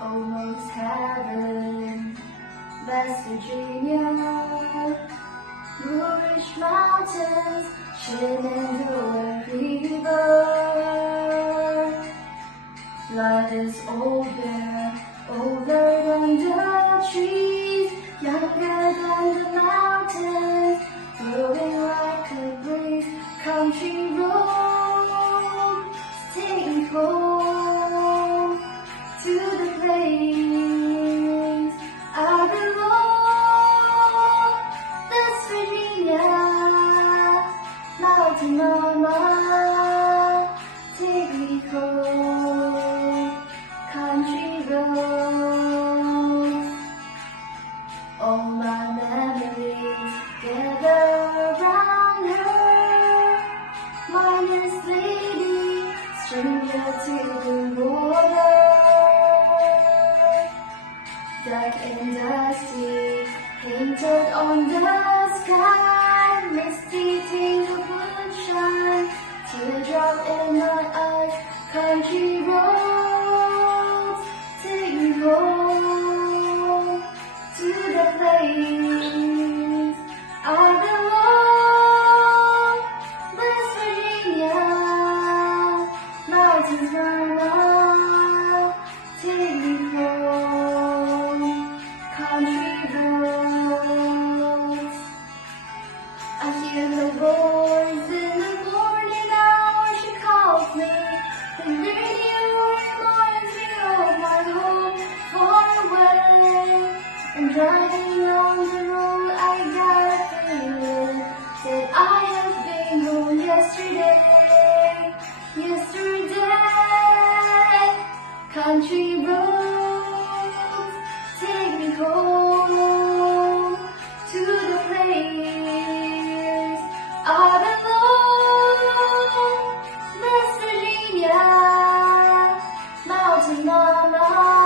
almost heaven. West Virginia, Blue Ridge Mountains, Shenandoah River. Life is older, older than the trees, younger than the mountains, flowing like a breeze. Country road, take me home to the place I belong. West Virginia, mountain mama, take me home. Country roads, all my memories gather around her. Mindless lady, stranger to the border. Dark and dusty, painted on the sky. Misty tinge of moonshine, teardrop in my eyes. Country roads, take me home to the place I belong. West Virginia, mountains mama, take me home. Country roads, I hear her voice in the morning hour. She calls me. The radio reminds me of my home far away. And driving on the road, I got a feeling that I have been home yesterday. Country roads, take me home to the place I belong. West Virginia, mountain mama.